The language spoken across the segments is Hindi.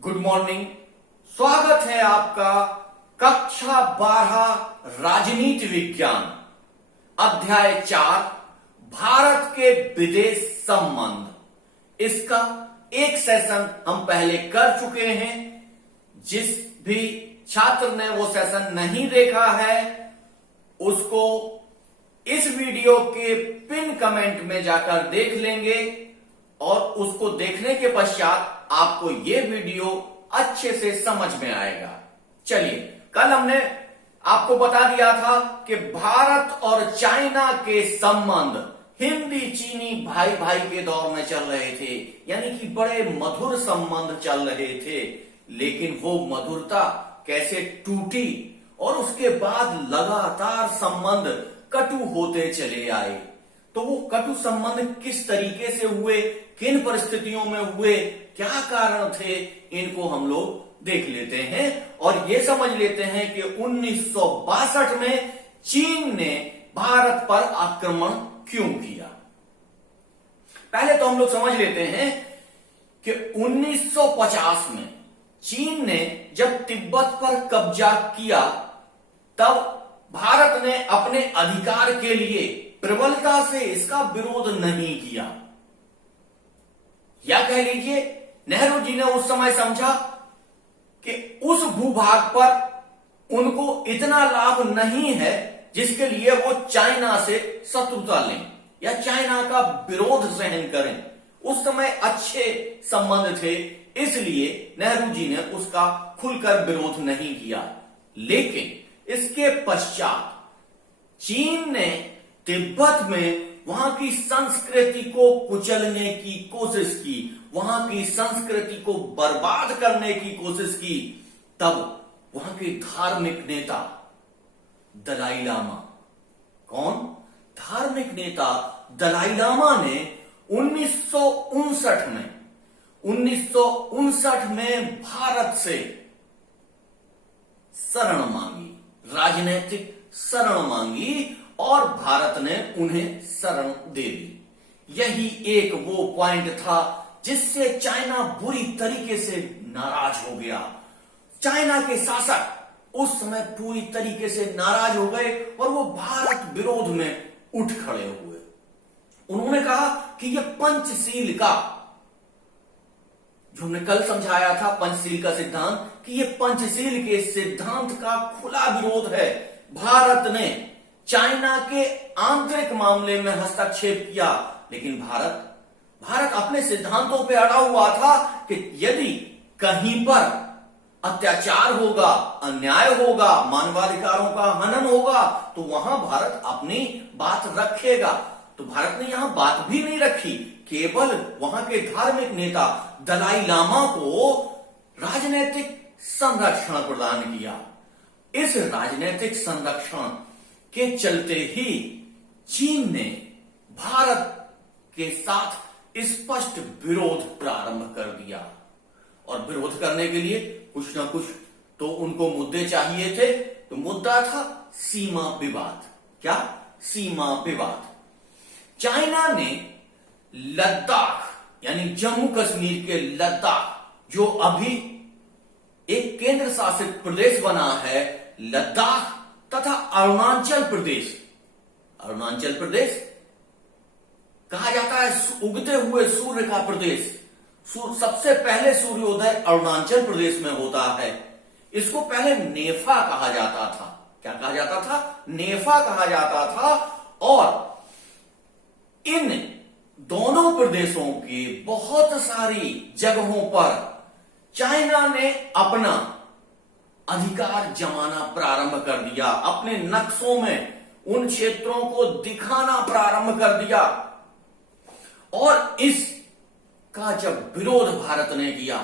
Good morning. स्वागत है आपका कक्षा 12 राजनीति विज्ञान अध्याय 4 भारत के विदेश संबंध। इसका एक सेशन हम पहले कर चुके हैं। जिस भी छात्र ने वो सेशन नहीं देखा है उसको इस वीडियो के पिन कमेंट में जाकर देख लेंगे और उसको देखने के पश्चात आपको ये वीडियो अच्छे से समझ में आएगा। चलिए, कल हमने आपको बता दिया था कि भारत और चाइना के संबंध हिंदी चीनी भाई भाई के दौर में चल रहे थे, यानी कि बड़े मधुर संबंध चल रहे थे। लेकिन वो मधुरता कैसे टूटी और उसके बाद लगातार संबंध कटु होते चले आए। तो वो कटु संबंध किस तरीके से हुए, किन परिस्थितियों में हुए, क्या कारण थे, इनको हम लोग देख लेते हैं और ये समझ लेते हैं कि 1962 में चीन ने भारत पर आक्रमण क्यों किया। पहले तो हम लोग समझ लेते हैं कि 1950 में चीन ने जब तिब्बत पर कब्जा किया तब भारत ने अपने अधिकार के लिए प्रबलता से इसका विरोध नहीं किया। या कह लीजिए, नेहरू जी ने उस समय समझा कि उस भूभाग पर उनको इतना लाभ नहीं है जिसके लिए वो चाइना से शत्रुता लें या चाइना का विरोध सहन करें। उस समय अच्छे संबंध थे, इसलिए नेहरू जी ने उसका खुलकर विरोध नहीं किया। लेकिन इसके पश्चात चीन ने तिब्बत में वहां की संस्कृति को कुचलने की कोशिश की, वहां की संस्कृति को बर्बाद करने की कोशिश की। तब वहां के धार्मिक नेता दलाई लामा, कौन? धार्मिक नेता दलाई लामा ने 1959 में भारत से शरण मांगी, राजनीतिक शरण मांगी और भारत ने उन्हें शरण दे दी। यही एक वो पॉइंट था जिससे चाइना बुरी तरीके से नाराज हो गया। चाइना के शासक उस समय पूरी तरीके से नाराज हो गए और वो भारत विरोध में उठ खड़े हुए। उन्होंने कहा कि ये पंचशील का, जो हमने कल समझाया था पंचशील का सिद्धांत, कि ये पंचशील के सिद्धांत का खुला विरोध है। भारत ने चाइना के आंतरिक मामले में हस्तक्षेप किया, लेकिन भारत अपने सिद्धांतों पर अड़ा हुआ था कि यदि कहीं पर अत्याचार होगा, अन्याय होगा, मानवाधिकारों का हनन होगा तो वहां भारत अपनी बात रखेगा। तो भारत ने यहां बात भी नहीं रखी, केवल वहां के धार्मिक नेता दलाई लामा को राजनीतिक संरक्षण प्रदान किया। इस राजनीतिक संरक्षण के चलते ही चीन ने भारत के साथ स्पष्ट विरोध प्रारंभ कर दिया। और विरोध करने के लिए कुछ ना कुछ तो उनको मुद्दे चाहिए थे। तो मुद्दा था सीमा विवाद। क्या? सीमा विवाद। चाइना ने लद्दाख, यानी जम्मू कश्मीर के लद्दाख, जो अभी एक केंद्र शासित प्रदेश बना है, लद्दाख तथा अरुणाचल प्रदेश कहा जाता है उगते हुए सूर्य का प्रदेश। सबसे पहले सूर्योदय अरुणाचल प्रदेश में होता है। इसको पहले नेफा कहा जाता था। क्या कहा जाता था? नेफा कहा जाता था। और इन दोनों प्रदेशों की बहुत सारी जगहों पर चाइना ने अपना अधिकार जमाना प्रारंभ कर दिया। अपने नक्शों में उन क्षेत्रों को दिखाना प्रारंभ कर दिया। और इसका जब विरोध भारत ने किया,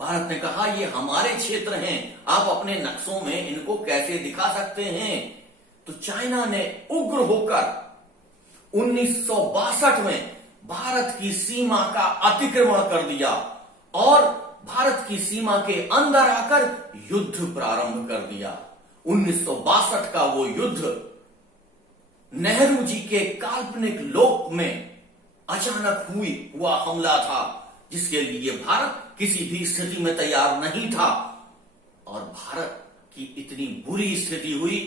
भारत ने कहा ये हमारे क्षेत्र हैं, आप अपने नक्शों में इनको कैसे दिखा सकते हैं? तो चाइना ने उग्र होकर 1962 में भारत की सीमा का अतिक्रमण कर दिया और भारत की सीमा के अंदर आकर युद्ध प्रारंभ कर दिया। 1962 का वो युद्ध नेहरू जी के काल्पनिक लोक में अचानक हुआ हमला था, जिसके लिए भारत किसी भी स्थिति में तैयार नहीं था और भारत की इतनी बुरी स्थिति हुई।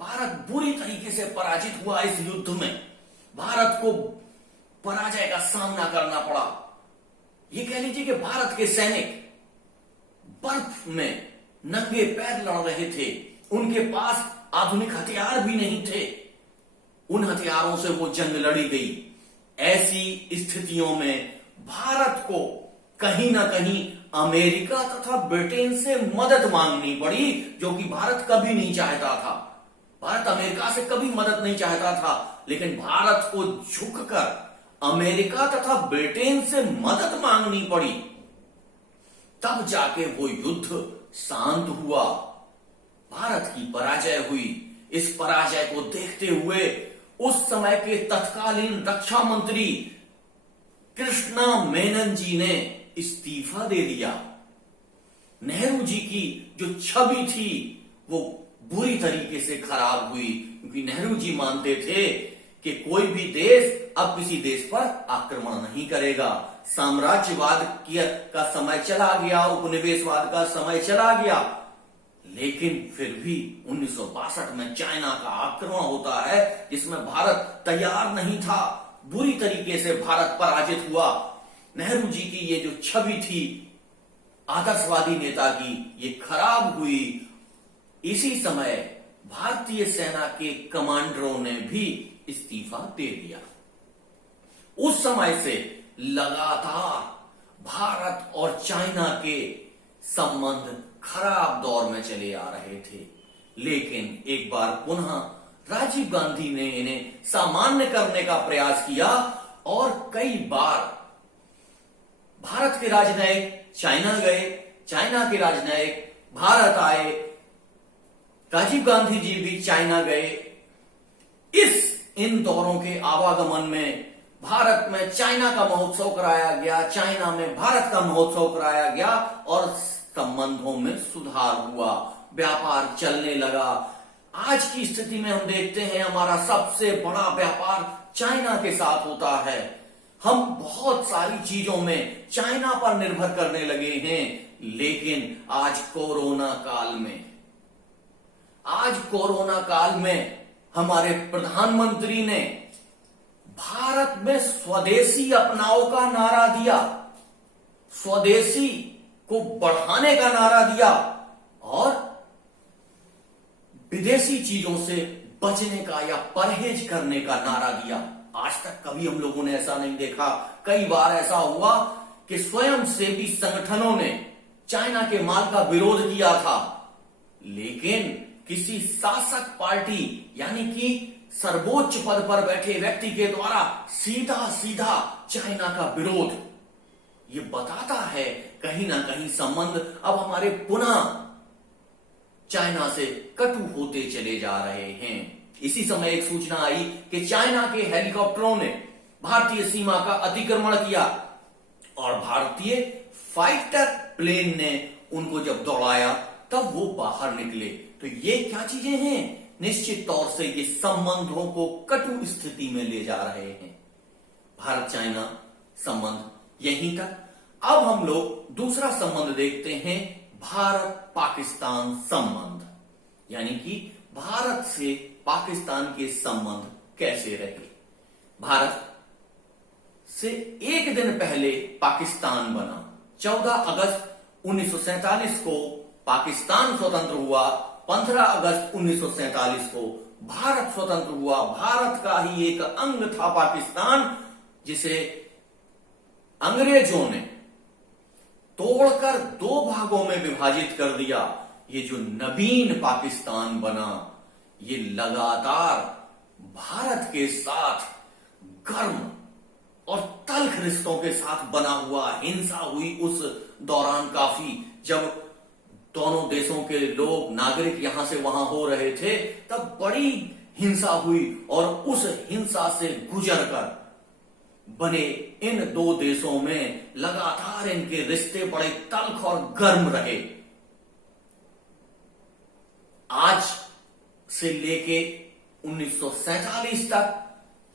भारत बुरी तरीके से पराजित हुआ इस युद्ध में। भारत को पराजय का सामना करना पड़ा। यह कह लीजिए कि भारत के सैनिक बर्फ में नंगे पैर लड़ रहे थे। उनके पास आधुनिक हथियार भी नहीं थे। उन हथियारों से वो जंग लड़ी गई। ऐसी स्थितियों में भारत को कहीं ना कहीं अमेरिका तथा ब्रिटेन से मदद मांगनी पड़ी, जो कि भारत कभी नहीं चाहता था। भारत अमेरिका से कभी मदद नहीं चाहता था, लेकिन भारत को झुककर अमेरिका तथा ब्रिटेन से मदद मांगनी पड़ी। तब जाके वो युद्ध शांत हुआ। भारत की पराजय हुई। इस पराजय को देखते हुए उस समय के तत्कालीन रक्षा मंत्री कृष्णा मेनन जी ने इस्तीफा दे दिया। नेहरू जी की जो छवि थी वो बुरी तरीके से खराब हुई, क्योंकि नेहरू जी मानते थे कि कोई भी देश अब किसी देश पर आक्रमण नहीं करेगा। साम्राज्यवाद का समय चला गया, उपनिवेशवाद का समय चला गया। लेकिन फिर भी 1962 में चाइना का आक्रमण होता है, जिसमें भारत तैयार नहीं था। बुरी तरीके से भारत पराजित हुआ। नेहरू जी की ये जो छवि थी आदर्शवादी नेता की, ये खराब हुई। इसी समय भारतीय सेना के कमांडरों ने भी इस्तीफा दे दिया। उस समय से लगातार भारत और चाइना के संबंध खराब दौर में चले आ रहे थे। लेकिन एक बार पुनः राजीव गांधी ने इन्हें सामान्य करने का प्रयास किया और कई बार भारत के राजनयिक चाइना गए, चाइना के राजनयिक भारत आए, राजीव गांधी जी भी चाइना गए। इन दौरों के आवागमन में भारत में चाइना का महोत्सव कराया गया, चाइना में भारत का महोत्सव कराया गया और संबंधों में सुधार हुआ, व्यापार चलने लगा। आज की स्थिति में हम देखते हैं हमारा सबसे बड़ा व्यापार चाइना के साथ होता है। हम बहुत सारी चीजों में चाइना पर निर्भर करने लगे हैं। लेकिन आज कोरोना काल में हमारे प्रधानमंत्री ने भारत में स्वदेशी अपनाओ का नारा दिया, स्वदेशी को बढ़ाने का नारा दिया और विदेशी चीजों से बचने का या परहेज करने का नारा दिया। आज तक कभी हम लोगों ने ऐसा नहीं देखा। कई बार ऐसा हुआ कि स्वयंसेवी संगठनों ने चाइना के माल का विरोध किया था, लेकिन किसी शासक पार्टी यानी कि सर्वोच्च पद पर बैठे व्यक्ति के द्वारा सीधा सीधा चाइना का विरोध, ये बताता है कहीं ना कहीं संबंध अब हमारे पुनः चाइना से कटु होते चले जा रहे हैं। इसी समय एक सूचना आई कि चाइना के हेलीकॉप्टरों ने भारतीय सीमा का अतिक्रमण किया और भारतीय फाइटर प्लेन ने उनको जब दौड़ाया तब वो बाहर निकले। तो ये क्या चीजें हैं? निश्चित तौर से ये संबंधों को कटु स्थिति में ले जा रहे हैं। भारत चाइना संबंध यहीं तक। अब हम लोग दूसरा संबंध देखते हैं, भारत पाकिस्तान संबंध, यानी कि भारत से पाकिस्तान के संबंध कैसे रहे। भारत से एक दिन पहले पाकिस्तान बना। 14 अगस्त 1947 को पाकिस्तान स्वतंत्र हुआ। 15 अगस्त 1947 को भारत स्वतंत्र हुआ। भारत का ही एक अंग था पाकिस्तान, जिसे अंग्रेजों ने तोड़कर 2 भागों में विभाजित कर दिया। ये जो नवीन पाकिस्तान बना, ये लगातार भारत के साथ गर्म और तल्ख रिश्तों के साथ बना हुआ। हिंसा हुई उस दौरान काफी, जब दोनों देशों के लोग नागरिक यहां से वहां हो रहे थे, तब बड़ी हिंसा हुई और उस हिंसा से गुजरकर बने इन 2 देशों में लगातार इनके रिश्ते बड़े तल्ख और गर्म रहे। आज से लेके 1947 तक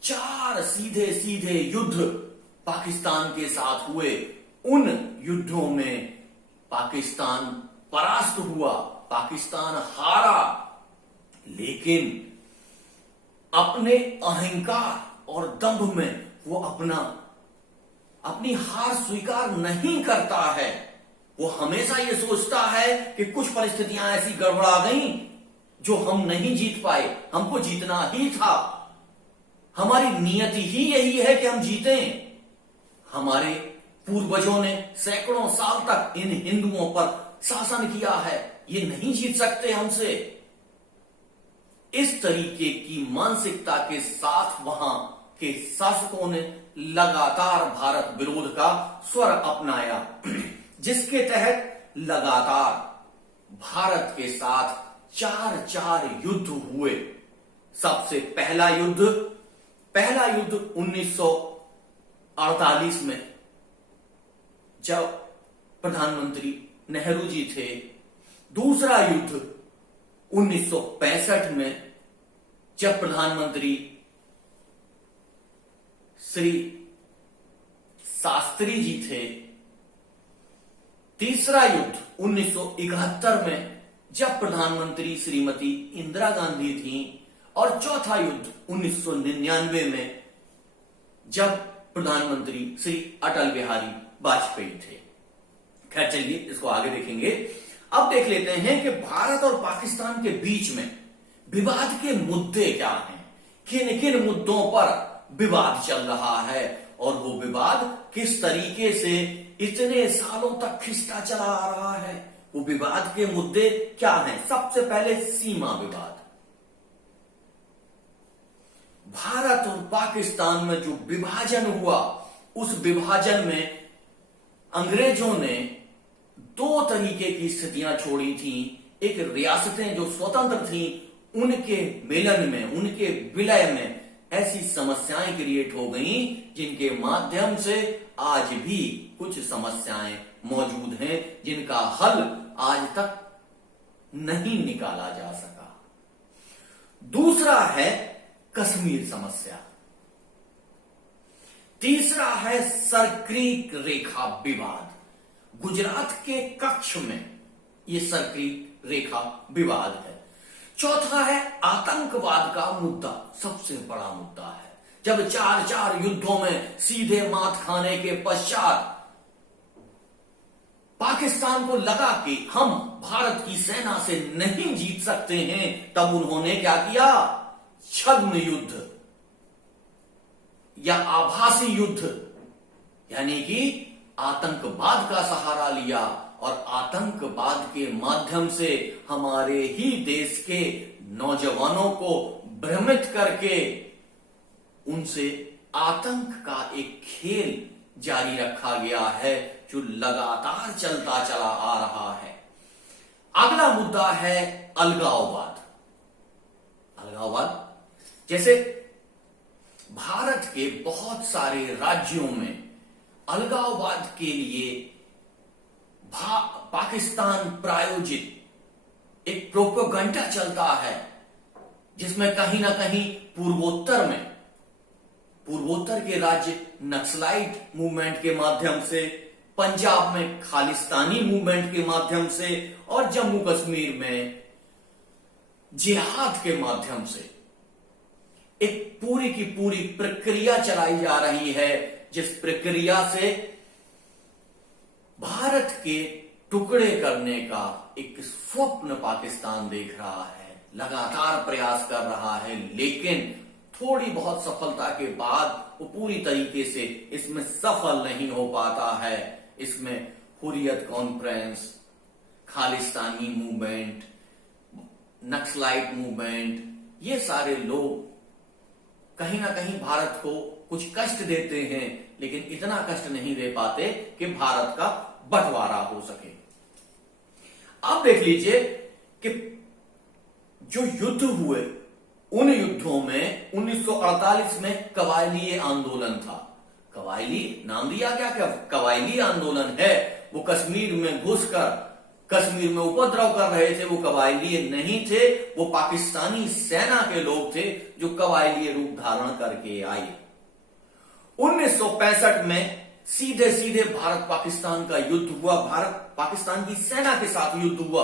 4 सीधे सीधे युद्ध पाकिस्तान के साथ हुए उन युद्धों में पाकिस्तान परास्त हुआ, पाकिस्तान हारा, लेकिन अपने अहंकार और दंभ में वो अपनी हार स्वीकार नहीं करता है। वो हमेशा ये सोचता है कि कुछ परिस्थितियां ऐसी गड़बड़ा गईं जो हम नहीं जीत पाए, हमको जीतना ही था, हमारी नियति ही यही है कि हम जीतें। हमारे पूर्वजों ने सैकड़ों साल तक इन हिंदुओं पर शासन किया है, ये नहीं जीत सकते हमसे। इस तरीके की मानसिकता के साथ वहां के शासकों ने लगातार भारत विरोध का स्वर अपनाया, जिसके तहत लगातार भारत के साथ 4 युद्ध हुए। सबसे पहला युद्ध 1948 में जब प्रधानमंत्री नेहरू जी थे। दूसरा युद्ध 1965 में जब प्रधानमंत्री श्री शास्त्री जी थे। तीसरा युद्ध 1971 में जब प्रधानमंत्री श्रीमती इंदिरा गांधी थी। और चौथा युद्ध 1999 में जब प्रधानमंत्री श्री अटल बिहारी वाजपेयी थे। खैर चलिए इसको आगे देखेंगे। अब देख लेते हैं कि भारत और पाकिस्तान के बीच में विवाद के मुद्दे क्या हैं, किन किन मुद्दों पर विवाद चल रहा है और वो विवाद किस तरीके से इतने सालों तक खिंचता चला आ रहा है। वो विवाद के मुद्दे क्या हैं? सबसे पहले सीमा विवाद। भारत और पाकिस्तान में जो विभाजन हुआ, उस विभाजन में अंग्रेजों ने 2 तरीके की स्थितियां छोड़ी थी। एक रियासतें जो स्वतंत्र थी, उनके मिलन में, उनके विलय में ऐसी समस्याएं क्रिएट हो गई जिनके माध्यम से आज भी कुछ समस्याएं मौजूद हैं, जिनका हल आज तक नहीं निकाला जा सका। दूसरा है कश्मीर समस्या। तीसरा है सरक्रीक रेखा विवाद। गुजरात के कच्छ में यह सरक्रीक रेखा विवाद है। चौथा है आतंकवाद का मुद्दा, सबसे बड़ा मुद्दा है। जब 4 युद्धों में सीधे मात खाने के पश्चात पाकिस्तान को लगा कि हम भारत की सेना से नहीं जीत सकते हैं, तब उन्होंने क्या किया? छद्म युद्ध या आभासी युद्ध, यानी कि आतंकवाद का सहारा लिया और आतंकवाद के माध्यम से हमारे ही देश के नौजवानों को भ्रमित करके उनसे आतंक का एक खेल जारी रखा गया है, जो लगातार चलता चला आ रहा है। अगला मुद्दा है अलगाववाद। अलगाववाद जैसे भारत के बहुत सारे राज्यों में अलगाववाद के लिए पाकिस्तान प्रायोजित एक प्रोपेगेंडा चलता है, जिसमें कहीं ना कहीं पूर्वोत्तर के राज्य नक्सलाइट मूवमेंट के माध्यम से, पंजाब में खालिस्तानी मूवमेंट के माध्यम से और जम्मू कश्मीर में जिहाद के माध्यम से एक पूरी की पूरी प्रक्रिया चलाई जा रही है, जिस प्रक्रिया से भारत के टुकड़े करने का एक स्वप्न पाकिस्तान देख रहा है, लगातार प्रयास कर रहा है, लेकिन थोड़ी बहुत सफलता के बाद वो पूरी तरीके से इसमें सफल नहीं हो पाता है। इसमें Hurriyat conference, Khalistani movement, naxalite movement, ये सारे लोग कहीं ना कहीं भारत को कुछ कष्ट देते हैं, लेकिन इतना कष्ट नहीं दे पाते कि भारत का बंटवारा हो सके। अब देख लीजिए कि जो युद्ध हुए, उन युद्धों में 1948 में कबायली आंदोलन था। कबायली नाम दिया क्या? कबायली आंदोलन है। वो कश्मीर में घुसकर कश्मीर में उपद्रव कर रहे थे, वो कबायली नहीं थे, वो पाकिस्तानी सेना के लोग थे जो कबायली रूप धारण करके आए। 1965 में सीधे सीधे भारत पाकिस्तान का युद्ध हुआ, भारत पाकिस्तान की सेना के साथ युद्ध हुआ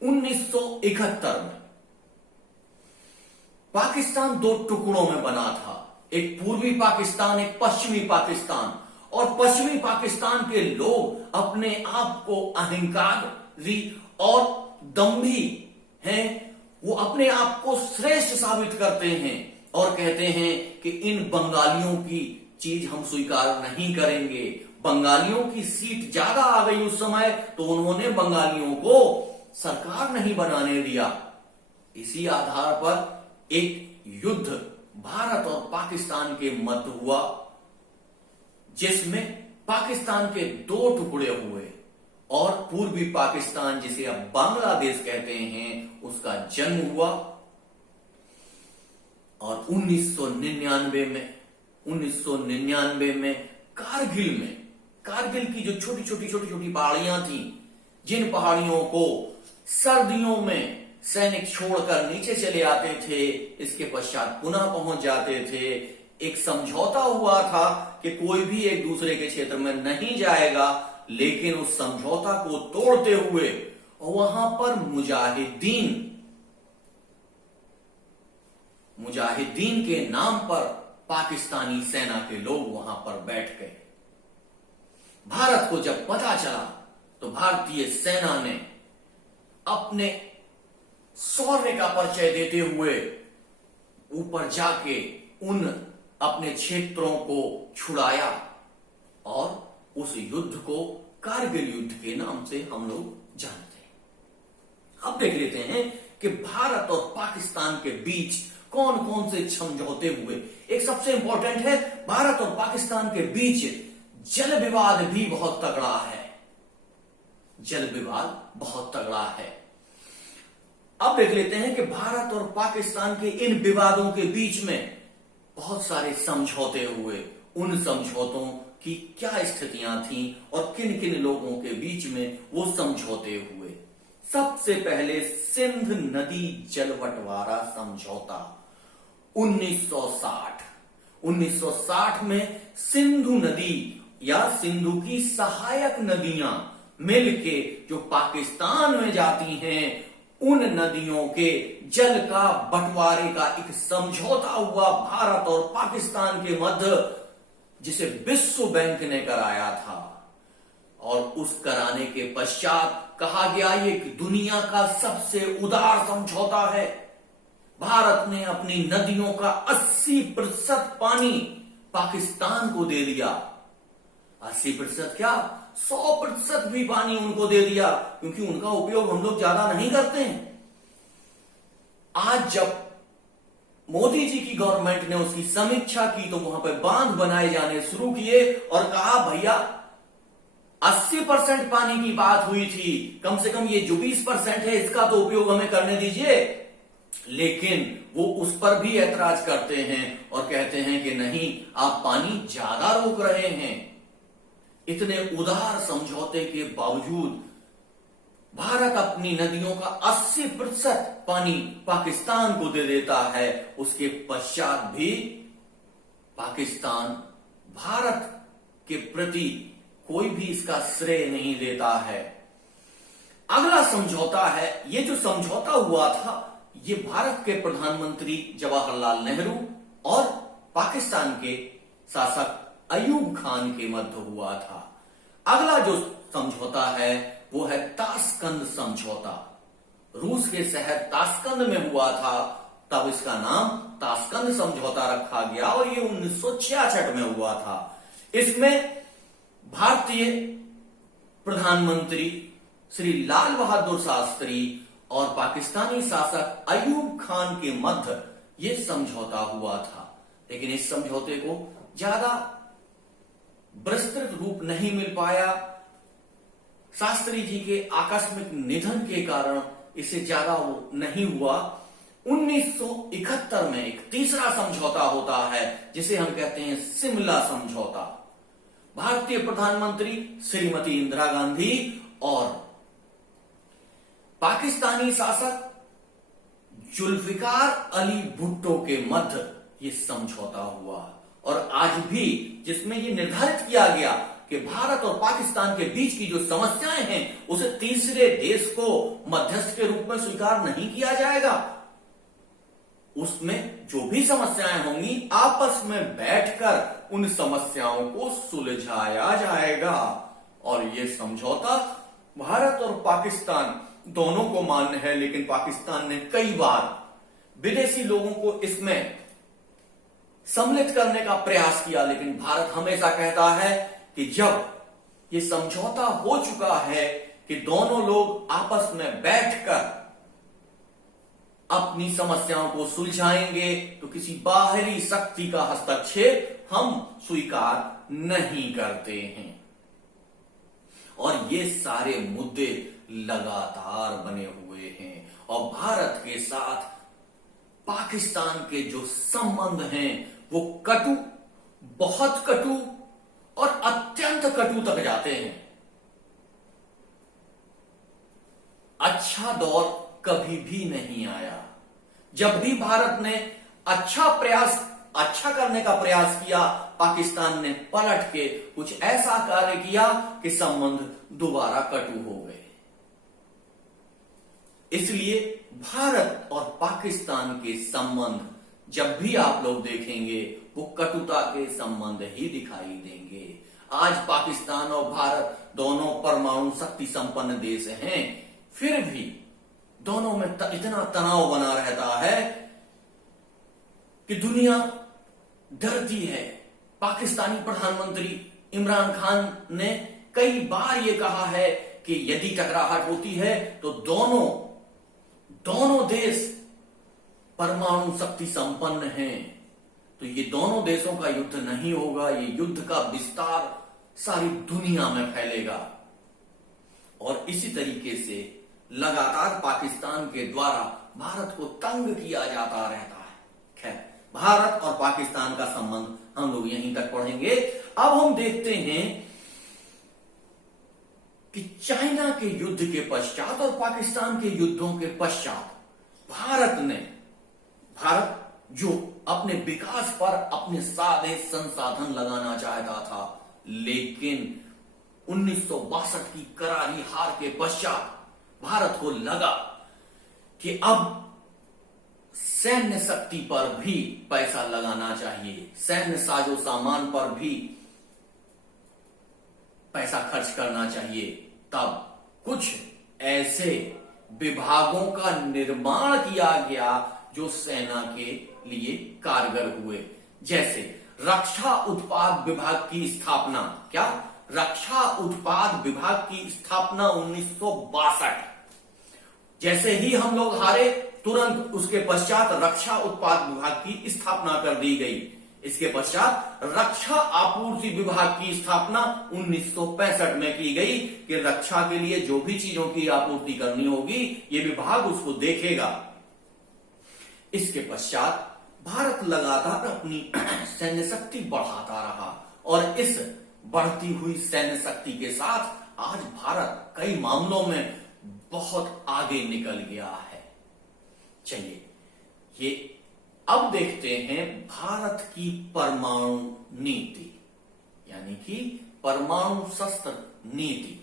1971 में। पाकिस्तान दो टुकड़ों में बना था, एक पूर्वी पाकिस्तान, एक पश्चिमी पाकिस्तान। और पश्चिमी पाकिस्तान के लोग अपने आप को अहंकारी और दंभी हैं, वो अपने आप को श्रेष्ठ साबित करते हैं और कहते हैं कि इन बंगालियों की चीज हम स्वीकार नहीं करेंगे। बंगालियों की सीट ज्यादा आ गई उस समय, तो उन्होंने बंगालियों को सरकार नहीं बनाने दिया। इसी आधार पर एक युद्ध भारत और पाकिस्तान के मध्य हुआ, जिसमें पाकिस्तान के दो टुकड़े हुए और पूर्वी पाकिस्तान, जिसे अब बांग्लादेश कहते हैं, उसका जन्म हुआ। और 1999 में कारगिल की जो छोटी छोटी पहाड़ियां थी, जिन पहाड़ियों को सर्दियों में सैनिक छोड़कर नीचे चले आते थे, इसके पश्चात पुनः पहुंच जाते थे। एक समझौता हुआ था कि कोई भी एक दूसरे के क्षेत्र में नहीं जाएगा, लेकिन उस समझौता को तोड़ते हुए वहां पर मुजाहिदीन के नाम पर पाकिस्तानी सेना के लोग वहां पर बैठ गए। भारत को जब पता चला तो भारतीय सेना ने अपने शौर्य का परिचय देते हुए ऊपर जाके उन अपने क्षेत्रों को छुड़ाया और उस युद्ध को कारगिल युद्ध के नाम से हम लोग जानते हैं। अब देख लेते हैं कि भारत और पाकिस्तान के बीच कौन कौन से समझौते हुए। एक सबसे इंपॉर्टेंट है, भारत और पाकिस्तान के बीच जल विवाद भी बहुत तगड़ा है। जल विवाद बहुत तगड़ा है। अब देख लेते हैं कि भारत और पाकिस्तान के इन विवादों के बीच में बहुत सारे समझौते हुए। उन समझौतों की क्या स्थितियां थी और किन किन लोगों के बीच में वो समझौते हुए। सबसे पहले सिंध नदी जल बंटवारा समझौता 1960। 1960 में सिंधु नदी या सिंधु की सहायक नदियां मिलके जो पाकिस्तान में जाती हैं, उन नदियों के जल का बंटवारे का एक समझौता हुआ भारत और पाकिस्तान के मध्य, जिसे विश्व बैंक ने कराया था। और उस कराने के पश्चात कहा गया ये दुनिया का सबसे उदार समझौता है। भारत ने अपनी नदियों का 80% पानी पाकिस्तान को दे दिया। 80% क्या, 100% भी पानी उनको दे दिया, क्योंकि उनका उपयोग हम लोग ज्यादा नहीं करते हैं। आज जब मोदी जी की गवर्नमेंट ने उसकी समीक्षा की तो वहां पर बांध बनाए जाने शुरू किए और कहा भैया 80% पानी की बात हुई थी, कम से कम ये जो 20% है इसका तो उपयोग हमें करने दीजिए। लेकिन वो उस पर भी ऐतराज करते हैं और कहते हैं कि नहीं, आप पानी ज्यादा रोक रहे हैं। इतने उदार समझौते के बावजूद भारत अपनी नदियों का 80% पानी पाकिस्तान को दे देता है। उसके पश्चात भी पाकिस्तान भारत के प्रति कोई भी इसका श्रेय नहीं लेता है। अगला समझौता है, ये जो समझौता हुआ था ये भारत के प्रधानमंत्री जवाहरलाल नेहरू और पाकिस्तान के शासक अयूब खान के मध्य हुआ था। अगला जो समझौता है वो है ताशकंद समझौता। रूस के शहर ताशकंद में हुआ था, तब इसका नाम ताशकंद समझौता रखा गया और ये 1966 में हुआ था। इसमें भारतीय प्रधानमंत्री श्री लाल बहादुर शास्त्री और पाकिस्तानी शासक अयूब खान के मध्य ये समझौता हुआ था। लेकिन इस समझौते को ज्यादा विस्तृत रूप नहीं मिल पाया। शास्त्री जी के आकस्मिक निधन के कारण इसे ज्यादा वो नहीं हुआ। 1971 में एक तीसरा समझौता होता है जिसे हम कहते हैं शिमला समझौता। भारतीय प्रधानमंत्री श्रीमती इंदिरा गांधी और पाकिस्तानी शासक जुल्फिकार अली भुट्टो के मध्य यह समझौता हुआ और आज भी जिसमें यह निर्धारित किया गया कि भारत और पाकिस्तान के बीच की जो समस्याएं हैं उसे तीसरे देश को मध्यस्थ के रूप में स्वीकार नहीं किया जाएगा। उसमें जो भी समस्याएं होंगी आपस में बैठकर उन समस्याओं को सुलझाया जाएगा। और यह समझौता भारत और पाकिस्तान दोनों को मान्य है, लेकिन पाकिस्तान ने कई बार विदेशी लोगों को इसमें सम्मिलित करने का प्रयास किया, लेकिन भारत हमेशा कहता है कि जब यह समझौता हो चुका है कि दोनों लोग आपस में बैठकर अपनी समस्याओं को सुलझाएंगे, तो किसी बाहरी शक्ति का हस्तक्षेप हम स्वीकार नहीं करते हैं। और ये सारे मुद्दे लगातार बने हुए हैं और भारत के साथ पाकिस्तान के जो संबंध हैं वो कटु, बहुत कटु और अत्यंत कटु तक जाते हैं। अच्छा दौर कभी भी नहीं आया। जब भी भारत ने अच्छा करने का प्रयास किया, पाकिस्तान ने पलट के कुछ ऐसा कार्य किया कि संबंध दोबारा कटु हो गए। इसलिए भारत और पाकिस्तान के संबंध जब भी आप लोग देखेंगे वो कटुता के संबंध ही दिखाई देंगे। आज पाकिस्तान और भारत दोनों परमाणु शक्ति संपन्न देश हैं, फिर भी दोनों में इतना तनाव बना रहता है कि दुनिया डरती है। पाकिस्तानी प्रधानमंत्री इमरान खान ने कई बार यह कहा है कि यदि टकराहट होती है तो दोनों देश परमाणु शक्ति संपन्न हैं, तो ये दोनों देशों का युद्ध नहीं होगा, ये युद्ध का विस्तार सारी दुनिया में फैलेगा। और इसी तरीके से लगातार पाकिस्तान के द्वारा भारत को तंग किया जाता रहता है। खैर, भारत और पाकिस्तान का संबंध हम लोग यहीं तक पढ़ेंगे। अब हम देखते हैं कि चाइना के युद्ध के पश्चात और पाकिस्तान के युद्धों के पश्चात भारत जो अपने विकास पर अपने सारे संसाधन लगाना चाहता था, लेकिन 1962 की करारी हार के पश्चात भारत को लगा कि अब सैन्य शक्ति पर भी पैसा लगाना चाहिए, सैन्य साजो सामान पर भी पैसा खर्च करना चाहिए। तब कुछ ऐसे विभागों का निर्माण किया गया जो सेना के लिए कारगर हुए, जैसे रक्षा उत्पाद विभाग की स्थापना। क्या? रक्षा उत्पाद विभाग की स्थापना 1962। जैसे ही हम लोग हारे, तुरंत उसके पश्चात रक्षा उत्पाद विभाग की स्थापना कर दी गई। इसके पश्चात रक्षा आपूर्ति विभाग की स्थापना 1965 में की गई कि रक्षा के लिए जो भी चीजों की आपूर्ति करनी होगी ये विभाग उसको देखेगा। इसके पश्चात भारत लगातार अपनी सैन्य शक्ति बढ़ाता रहा और इस बढ़ती हुई सैन्य शक्ति के साथ आज भारत कई मामलों में बहुत आगे निकल गया है। चलिए ये अब देखते हैं भारत की परमाणु नीति, यानी कि परमाणु शस्त्र नीति।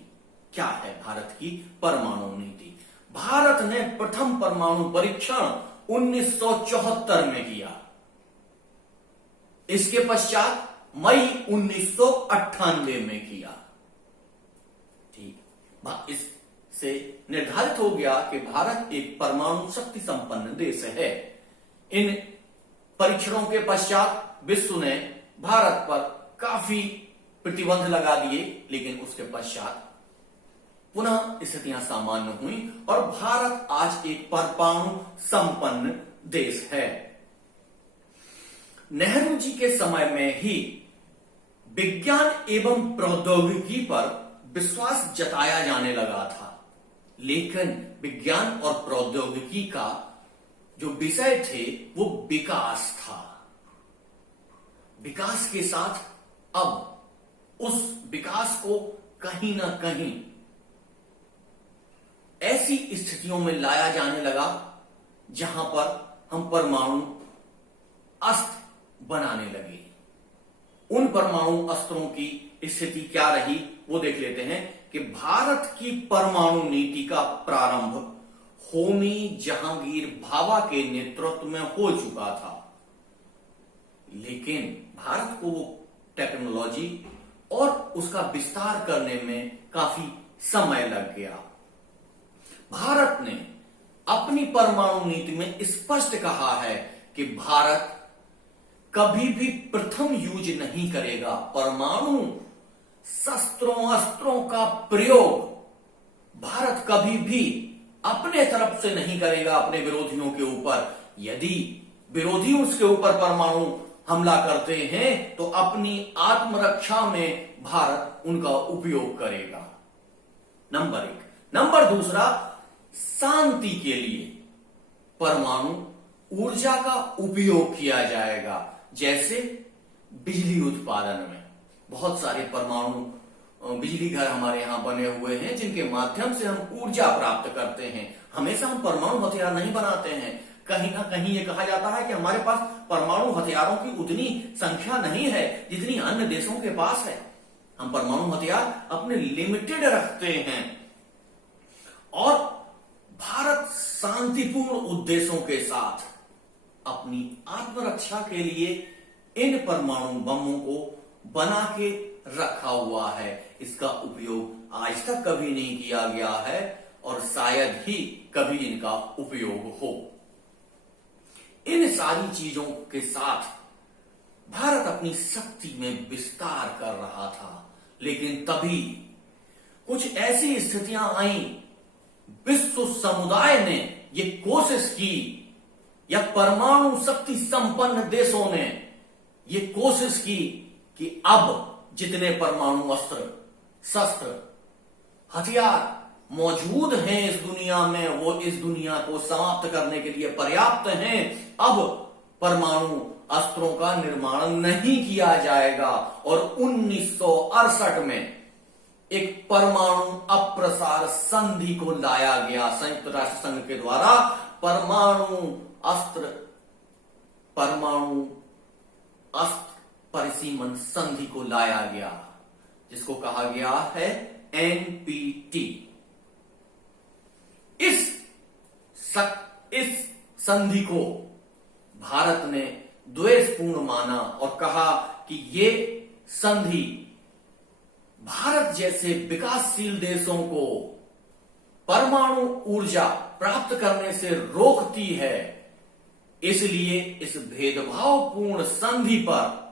क्या है भारत की परमाणु नीति? भारत ने प्रथम परमाणु परीक्षण 1974 में किया। इसके पश्चात मई 1998 में किया। ठीक, इससे निर्धारित हो गया कि भारत एक परमाणु शक्ति संपन्न देश है। इन परीक्षणों के पश्चात विश्व ने भारत पर काफी प्रतिबंध लगा दिए, लेकिन उसके पश्चात पुनः स्थितियां सामान्य हुई और भारत आज एक परमाणु संपन्न देश है। नेहरू जी के समय में ही विज्ञान एवं प्रौद्योगिकी पर विश्वास जताया जाने लगा था, लेकिन विज्ञान और प्रौद्योगिकी का जो विषय थे वो विकास था। विकास के साथ अब उस विकास को कहीं ना कहीं ऐसी स्थितियों में लाया जाने लगा जहां पर हम परमाणु अस्त्र बनाने लगे। उन परमाणु अस्त्रों की स्थिति क्या रही वो देख लेते हैं कि भारत की परमाणु नीति का प्रारंभ होमी जहांगीर भाभा के नेतृत्व में हो चुका था, लेकिन भारत को वो टेक्नोलॉजी और उसका विस्तार करने में काफी समय लग गया। भारत ने अपनी परमाणु नीति में स्पष्ट कहा है कि भारत कभी भी प्रथम यूज नहीं करेगा। परमाणु शस्त्रों अस्त्रों का प्रयोग भारत कभी भी अपने तरफ से नहीं करेगा अपने विरोधियों के ऊपर। यदि विरोधी उसके ऊपर परमाणु हमला करते हैं तो अपनी आत्मरक्षा में भारत उनका उपयोग करेगा। नंबर 1। नंबर 2, शांति के लिए परमाणु ऊर्जा का उपयोग किया जाएगा। जैसे बिजली उत्पादन में बहुत सारे परमाणु बिजली घर हमारे यहां बने हुए हैं जिनके माध्यम से हम ऊर्जा प्राप्त करते हैं। हमेशा हम परमाणु हथियार नहीं बनाते हैं। कहीं ना कहीं ये कहा जाता है कि हमारे पास परमाणु हथियारों की उतनी संख्या नहीं है जितनी अन्य देशों के पास है। हम परमाणु हथियार अपने लिमिटेड रखते हैं और भारत शांतिपूर्ण उद्देश्यों के साथ अपनी आत्मरक्षा के लिए इन परमाणु बमों को बना के रखा हुआ है। इसका उपयोग आज तक कभी नहीं किया गया है और शायद ही कभी इनका उपयोग हो। इन सारी चीजों के साथ भारत अपनी शक्ति में विस्तार कर रहा था, लेकिन तभी कुछ ऐसी स्थितियां आई, विश्व समुदाय ने ये कोशिश की या परमाणु शक्ति संपन्न देशों ने ये कोशिश की कि अब जितने परमाणु अस्त्र शस्त्र हथियार मौजूद हैं इस दुनिया में वो इस दुनिया को समाप्त करने के लिए पर्याप्त हैं। अब परमाणु अस्त्रों का निर्माण नहीं किया जाएगा और 1968 में एक परमाणु अप्रसार संधि को लाया गया। संयुक्त राष्ट्र संघ के द्वारा परमाणु अस्त्र परिसीमन संधि को लाया गया, जिसको कहा गया है एनपीटी। इस संधि को भारत ने द्वेषपूर्ण माना और कहा कि ये संधि भारत जैसे विकासशील देशों को परमाणु ऊर्जा प्राप्त करने से रोकती है, इसलिए इस भेदभावपूर्ण संधि पर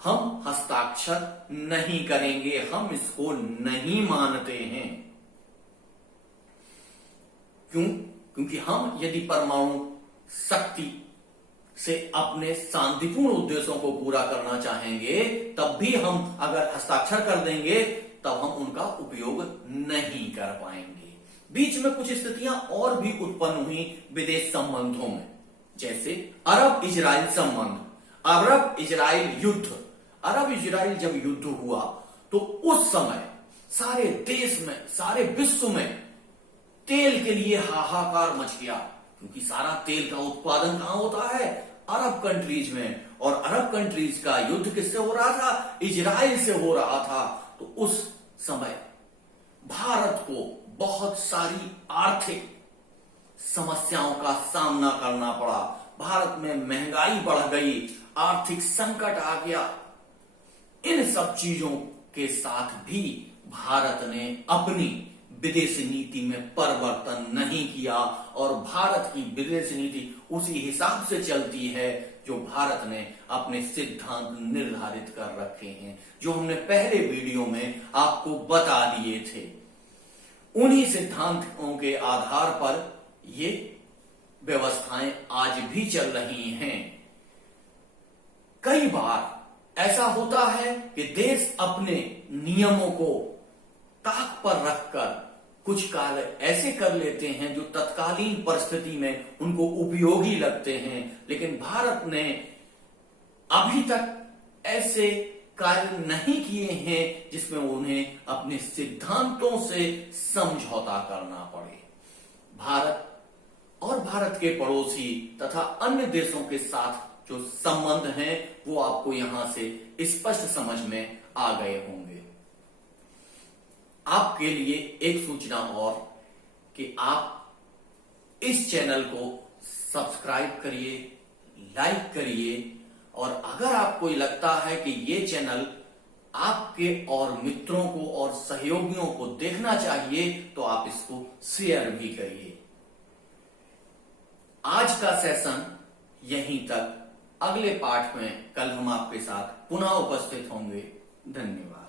हम हस्ताक्षर नहीं करेंगे, हम इसको नहीं मानते हैं। क्यों? क्योंकि हम यदि परमाणु शक्ति से अपने शांतिपूर्ण उद्देश्यों को पूरा करना चाहेंगे, तब भी हम अगर हस्ताक्षर कर देंगे तब हम उनका उपयोग नहीं कर पाएंगे। बीच में कुछ स्थितियां और भी उत्पन्न हुई विदेश संबंधों में, जैसे अरब इजराइल संबंध, अरब इजराइल युद्ध। अरब इजराइल जब युद्ध हुआ तो उस समय सारे देश में सारे विश्व में तेल के लिए हाहाकार मच गया, क्योंकि सारा तेल का उत्पादन कहां होता है? अरब कंट्रीज में। और अरब कंट्रीज का युद्ध किससे हो रहा था? इजराइल से हो रहा था। तो उस समय भारत को बहुत सारी आर्थिक समस्याओं का सामना करना पड़ा। भारत में महंगाई बढ़ गई, आर्थिक संकट आ गया। इन सब चीजों के साथ भी भारत ने अपनी विदेश नीति में परिवर्तन नहीं किया और भारत की विदेश नीति उसी हिसाब से चलती है जो भारत ने अपने सिद्धांत निर्धारित कर रखे हैं, जो हमने पहले वीडियो में आपको बता दिए थे। उन्हीं सिद्धांतों के आधार पर ये व्यवस्थाएं आज भी चल रही हैं। कई बार ऐसा होता है कि देश अपने नियमों को ताक पर रखकर कुछ कार्य ऐसे कर लेते हैं जो तत्कालीन परिस्थिति में उनको उपयोगी लगते हैं, लेकिन भारत ने अभी तक ऐसे कार्य नहीं किए हैं जिसमें उन्हें अपने सिद्धांतों से समझौता करना पड़े। भारत और भारत के पड़ोसी तथा अन्य देशों के साथ जो संबंध हैं वो आपको यहां से स्पष्ट समझ में आ गए होंगे। आपके लिए एक सूचना और कि आप इस चैनल को सब्सक्राइब करिए, लाइक करिए, और अगर आपको लगता है कि ये चैनल आपके और मित्रों को और सहयोगियों को देखना चाहिए तो आप इसको शेयर भी करिए। आज का सेशन यहीं तक। अगले पाठ में कल हम आपके साथ पुनः उपस्थित होंगे। धन्यवाद।